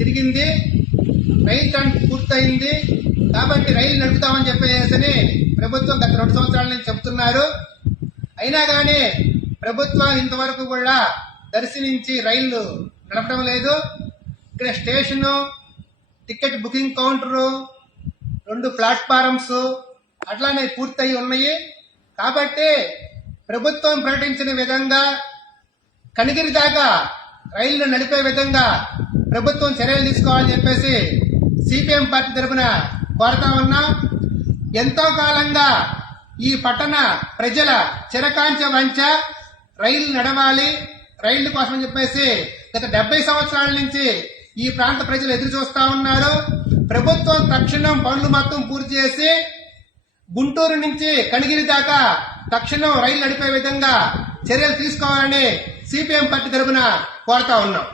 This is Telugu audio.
తిరిగింది, రైలు టర్న్ పూర్తయింది కాబట్టి రైలు నడుపుతామని చెప్పేసి ప్రభుత్వం గత 2 సంవత్సరాల నుంచి చెబుతున్నారు. అయినా కానీ ప్రభుత్వం ఇంతవరకు కూడా దర్శి నుంచి రైళ్లు నడపడం లేదు. ఇక్కడ station, ticket booking counter, 2 platforms అట్లానే పూర్తయి ఉన్నాయి. కాబట్టి ప్రభుత్వం ప్రకటించిన విధంగా కనిగిరి దాకా రైళ్లు నడిపే విధంగా ప్రభుత్వం చర్యలు తీసుకోవాలని చెప్పేసి సిపిఎం పార్టీ తరఫున కోరుతా ఉన్నాం. ఎంతో కాలంగా ఈ పట్టణ ప్రజల చిరకాంచ వంచ రైలు నడవాలి, రైళ్ల కోసం చెప్పేసి గత 70 సంవత్సరాల నుంచి ఈ ప్రాంత ప్రజలు ఎదురు చూస్తా ఉన్నారు. ప్రభుత్వం తక్షణం పనులు మొత్తం పూర్తి చేసి గుంటూరు నుంచి కనిగిరి దాకా తక్షణం రైలు నడిపే విధంగా చర్యలు తీసుకోవాలని సిపిఎం పార్టీ తరఫున కోరుతా ఉన్నాం.